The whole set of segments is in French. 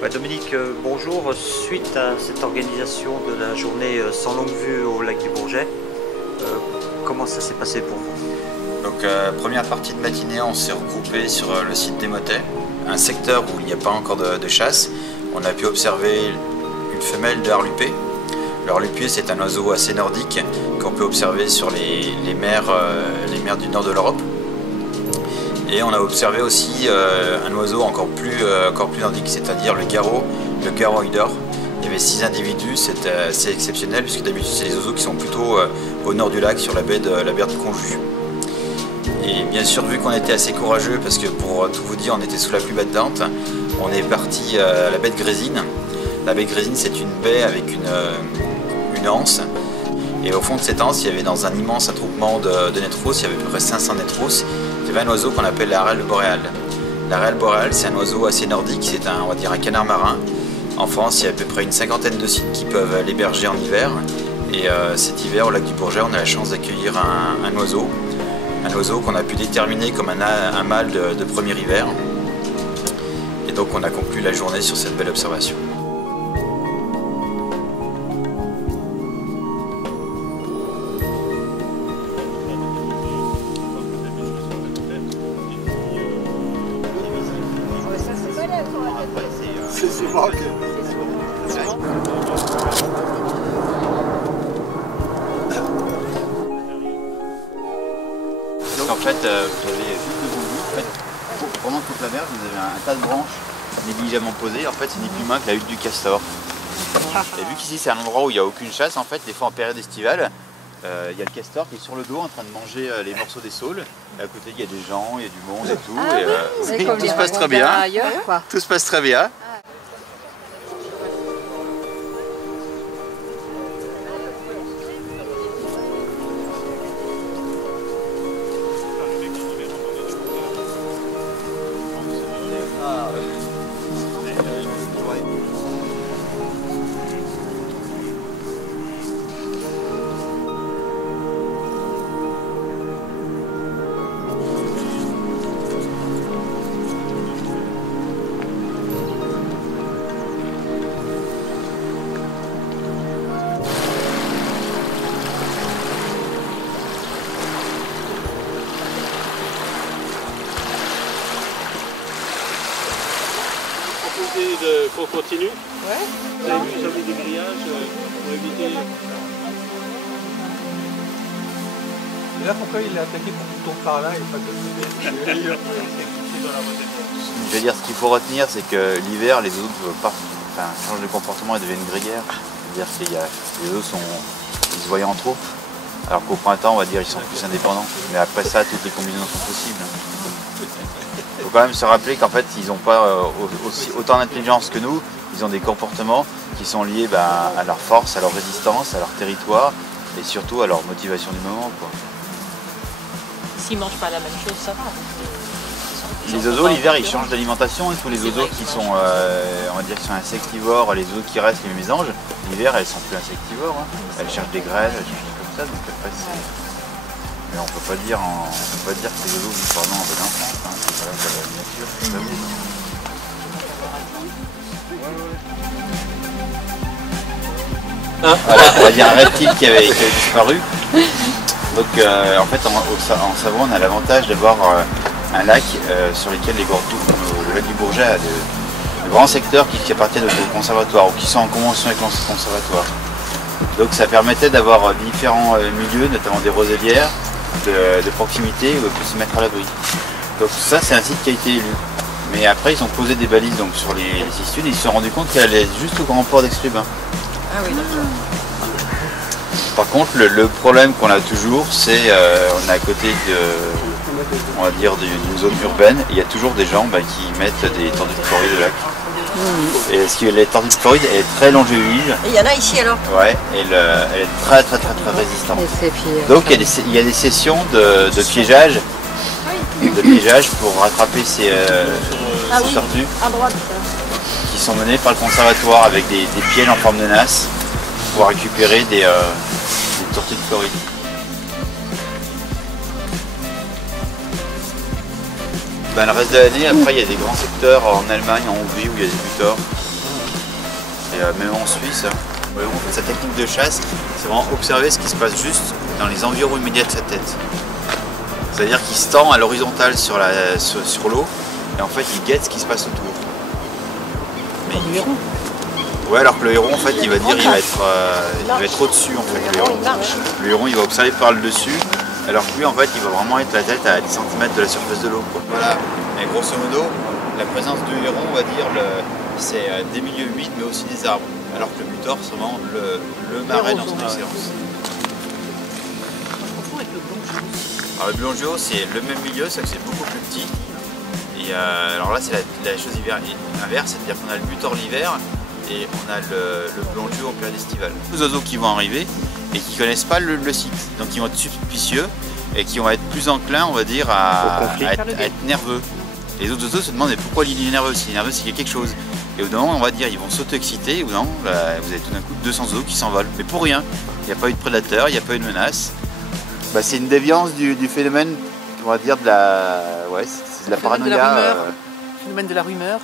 Ouais, Dominique, bonjour. Suite à cette organisation de la journée sans longue vue au lac du Bourget, comment ça s'est passé pour vous? Donc première partie de matinée, on s'est regroupé sur le site des Motets, un secteur où il n'y a pas encore de chasse. On a pu observer une femelle de harlupé. Le harlupé, c'est un oiseau assez nordique qu'on peut observer sur les mers du nord de l'Europe. Et on a observé aussi un oiseau encore plus nordique, c'est-à-dire le garrot hydre. Il y avait 6 individus, c'était assez exceptionnel puisque d'habitude c'est des oiseaux qui sont plutôt au nord du lac, sur la baie de Conjus. Et bien sûr, vu qu'on était assez courageux, parce que pour tout vous dire, on était sous la plus battante, on est parti à la baie de Grésines. La baie de Grésines, c'est une baie avec une anse. Et au fond de cette anse, il y avait dans un immense attroupement de nêtres rousses, il y avait à peu près 500 nêtres rousses, il y avait un oiseau qu'on appelle la râle boréale. La râle boréale, c'est un oiseau assez nordique, c'est on va dire un canard marin. En France, il y a à peu près une cinquantaine de sites qui peuvent l'héberger en hiver. Et cet hiver, au lac du Bourget, on a la chance d'accueillir un oiseau qu'on a pu déterminer comme un mâle de premier hiver. Et donc on a conclu la journée sur cette belle observation. C'est souvent que... Donc en fait, vous avez juste devant vous, en fait, pendant toute la mer, vous avez un tas de branches négligemment posées. En fait, c'est ni plus loin que la hutte du castor. Et vu qu'ici c'est un endroit où il n'y a aucune chasse, en fait, des fois en période estivale, il y a le castor qui est sur le dos en train de manger les morceaux des saules. Et à côté, il y a des gens, il y a du monde et tout. Tout se passe très bien. Tout se passe très bien. Qu'on continue. Ouais. Vous avez vu, ils ont mis des grillages pour éviter... Et là, pourquoi il a attaqué quand il tombe par là et pas de ailleurs? Je veux dire, ce qu'il faut retenir, c'est que l'hiver, les oiseaux changent de comportement et deviennent grégaires. C'est-à-dire que les oiseaux ils se voient en trop. Alors qu'au printemps, on va dire, ils sont plus indépendants. Mais après ça, toutes les combinaisons sont possibles. Il faut quand même se rappeler qu'en fait, ils n'ont pas autant d'intelligence que nous. Ils ont des comportements qui sont liés à leur force, à leur résistance, à leur territoire et surtout à leur motivation du moment, quoi. S'ils ne mangent pas la même chose, ça va. Les oiseaux, l'hiver, ils changent d'alimentation. Et tous les oiseaux qui sont, on va dire, qui sont insectivores, les oiseaux qui restent, les mésanges, l'hiver, elles sont plus insectivores. Hein. Elles cherchent des graines, elles cherchent des choses comme ça. Donc après, mais on ne peut pas dire que les oiseaux vivent vraiment en bonne enfance. Hein. C'est pas la nature. C'est pas bon. Voilà, il y a un reptile qui avait disparu. Donc en fait, en Savoie, on a l'avantage d'avoir un lac sur lequel le lac du Bourget a de grands secteurs qui appartiennent au conservatoire ou qui sont en convention avec le conservatoire. Donc ça permettait d'avoir différents milieux, notamment des roselières de proximité où on peut se mettre à l'abri. Donc ça, c'est un site qui a été élu. Mais après, ils ont posé des balises donc, sur les 6 studes et ils se sont rendus compte qu'elle allait juste au grand port d'Aix-les-Bains. Ah oui, d'accord. Par contre, le problème qu'on a toujours, c'est on est à côté on va dire d'une zone urbaine. Il y a toujours des gens qui mettent des tortues de Floride au lac. Et parce que la tortue de Floride est très longévive. Et il y en a ici alors? Ouais, elle est très résistante. Donc il y a des sessions de piégeage, pour rattraper ces tortues qui sont menées par le conservatoire avec des piels en forme de nasse pour récupérer des tortues de Floride. Le reste de l'année, après, il y a des grands secteurs en Allemagne, en Hongrie, où il y a des butors. Et même en Suisse, sa technique de chasse, c'est vraiment observer ce qui se passe juste dans les environs immédiats de sa tête. C'est-à-dire qu'il se tend à l'horizontale sur l'eau et en fait il guette ce qui se passe autour. Mais Le héron. ouais, alors que le héron en fait il va être au-dessus en fait. Le héron il va observer par le dessus, alors que lui en fait il va vraiment être la tête à 10 cm de la surface de l'eau. Voilà, mais grosso modo, la présence du héron, on va dire, c'est des milieux humides mais aussi des arbres. Alors que le butor c'est vraiment le marais dans son excellence. Alors le blongeau c'est le même milieu, sauf que c'est beaucoup plus petit. Et alors là c'est la chose inverse, c'est-à-dire qu'on a le butor l'hiver et on a le blongeau en période estivale. Les oiseaux qui vont arriver et qui ne connaissent pas le site, donc ils vont être suspicieux et qui vont être plus enclins, on va dire, à être nerveux. Les autres oiseaux se demandent pourquoi il est nerveux, s'il est nerveux, c'est qu'il y a quelque chose. Et au bout d'un moment, on va dire, ils vont s'auto-exciter, ou non, vous avez tout d'un coup 200 oiseaux qui s'envolent, mais pour rien. Il n'y a pas eu de prédateur, il n'y a pas eu de menace. Bah, c'est une déviance du phénomène, on va dire, de la paranoïa. Phénomène de la rumeur.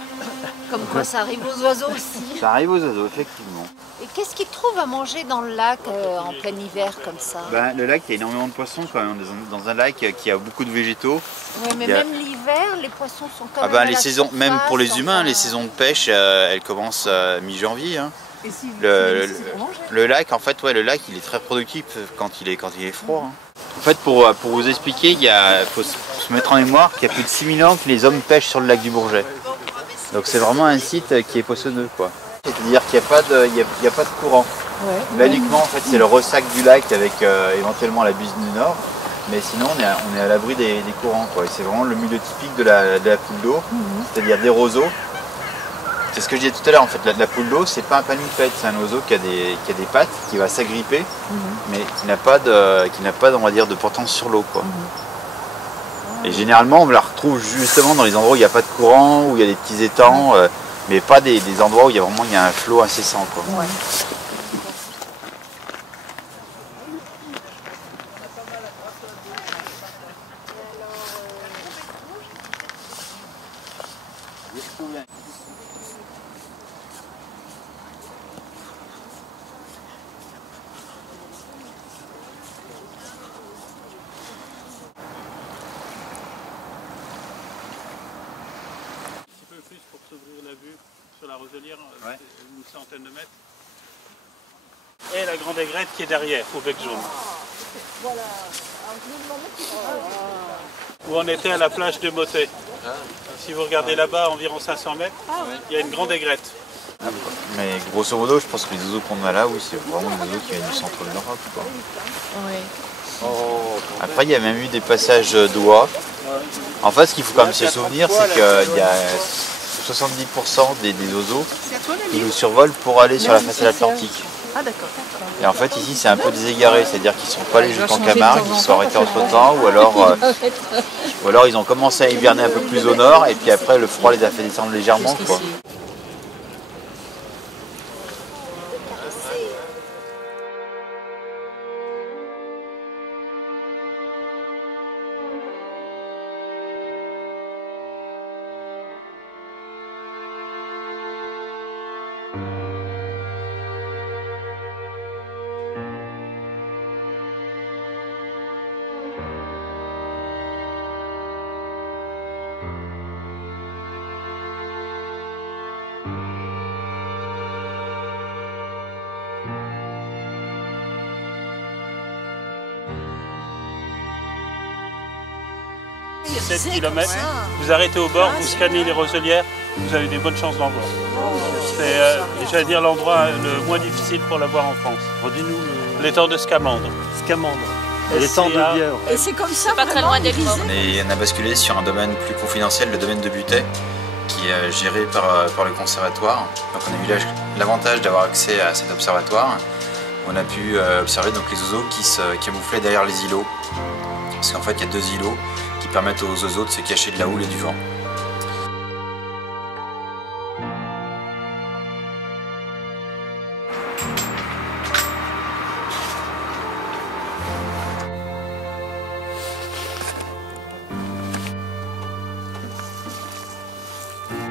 Comme quoi ça arrive aux oiseaux aussi. Ça arrive aux oiseaux, effectivement. Et qu'est-ce qu'ils trouvent à manger dans le lac en plein hiver comme ça? Ben, le lac, il y a énormément de poissons quand même. Dans un lac qui a beaucoup de végétaux. Oui, mais même l'hiver, les poissons sont quand même ben, à les la saisons, surface, même pour les humains, enfin... les saisons de pêche, elles commencent mi-janvier. Hein. Et si Le lac, en fait, le lac, il est très productif quand il est froid. Hein. En fait, pour vous expliquer, il faut se mettre en mémoire qu'il y a plus de 6000 ans que les hommes pêchent sur le lac du Bourget. Donc c'est vraiment un site qui est poissonneux, quoi. C'est-à-dire qu'il n'y a pas de courant. Ouais. Là, uniquement, en fait, c'est le ressac du lac avec éventuellement la bise du nord. Mais sinon, on est à l'abri des courants, quoi. Et c'est vraiment le milieu typique de la poule d'eau, c'est-à-dire des roseaux. C'est ce que je disais tout à l'heure, en fait, la poule d'eau, c'est pas un panipède, c'est un oiseau qui a des pattes, qui va s'agripper, mais qui n'a pas, on va dire, de portance sur l'eau, quoi. Et généralement, on la retrouve justement dans les endroits où il n'y a pas de courant, où il y a des petits étangs, mais pas des endroits où il y a un flot incessant, quoi. Ouais. Pour s'ouvrir la vue sur la Roselière, une centaine de mètres. Et la grande aigrette qui est derrière, au bec jaune. Voilà. Où on était à la plage de Motet. Si vous regardez là-bas, environ 500 mètres, il y a une grande aigrette. Mais grosso modo, je pense que les oiseaux qu'on a là, oui, c'est vraiment des oiseaux qui viennent du centre de l'Europe. Oui. Après, il y a même eu des passages d'oies. En fait, ce qu'il faut quand même se souvenir, c'est qu'il y a 70% des oiseaux qui nous survolent pour aller sur la façade atlantique. Ah d'accord. Et en fait ici c'est un peu déségaré, c'est-à-dire qu'ils ne sont pas allés jusqu'en Camargue, ils se sont arrêtés entre temps, ou alors ils ont commencé à hiverner un peu plus au nord et puis après le froid les a fait descendre légèrement, quoi. C'est 7 km, vous arrêtez au bord, vous scannez les roselières, vous avez des bonnes chances d'en voir. C'est, j'allais dire, l'endroit le moins difficile pour la voir en France. Redis-nous l'étang de Scamandre. Scamandre. L'étang de Bièvre. Et c'est comme ça, pas très loin d'Élysée. On a basculé sur un domaine plus confidentiel, le domaine de Butet, qui est géré par le conservatoire. Donc on a eu l'avantage d'avoir accès à cet observatoire. On a pu observer donc les oiseaux qui se camouflaient derrière les îlots. Parce qu'en fait il y a 2 îlots qui permettent aux oiseaux de se cacher de la houle et du vent.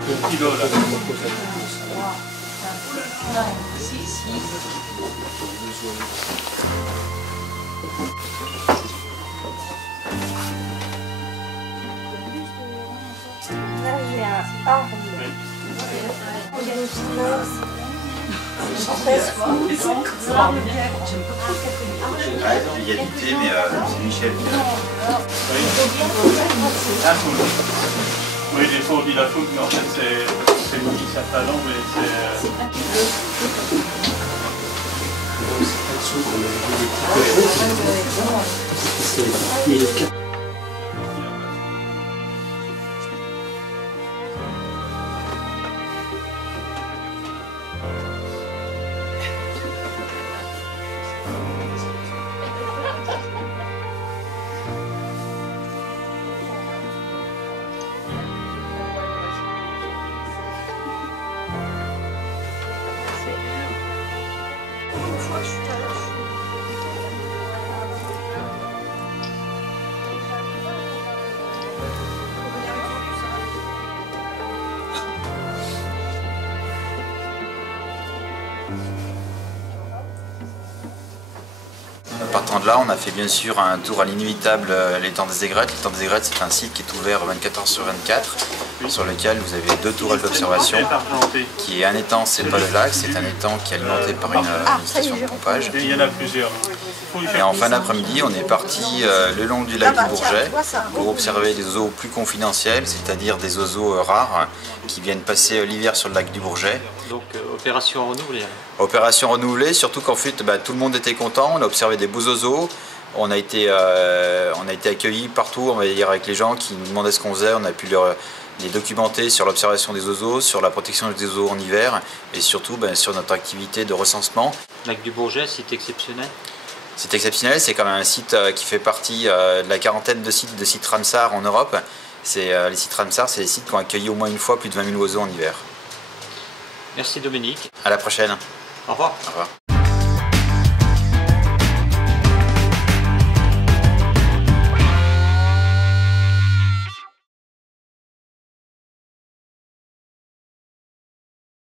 Le kilo là. Il y a du thé, mais c'est Michel qui l'a. Oui, des fois on dit la fougue, mais en fait c'est nous qui savent pas non, mais c'est... Partant de là, on a fait bien sûr un tour à l'inévitable l'étang des Aigrettes. L'étang des Aigrettes, c'est un site qui est ouvert 24 h sur 24, sur lequel vous avez 2 tourelles d'observation. Qui est un étang, c'est pas le lac, c'est un étang qui est alimenté par une station de pompage. Il y en a plusieurs. Et en fin d'après-midi, on est parti le long du lac du Bourget pour observer des oiseaux plus confidentiels, c'est-à-dire des oiseaux rares qui viennent passer l'hiver sur le lac du Bourget. Donc opération renouvelée. Opération renouvelée, surtout qu'en fait tout le monde était content, on a observé des beaux oiseaux, on a été accueillis partout, on va dire, avec les gens qui nous demandaient ce qu'on faisait, on a pu les documenter sur l'observation des oiseaux, sur la protection des oiseaux en hiver et surtout sur notre activité de recensement. Lac du Bourget, site exceptionnel. C'est exceptionnel, c'est quand même un site qui fait partie de la quarantaine de sites Ramsar en Europe. Les sites Ramsar, c'est des sites qui ont accueilli au moins une fois plus de 20 000 oiseaux en hiver. Merci Dominique. À la prochaine. Au revoir. Au revoir.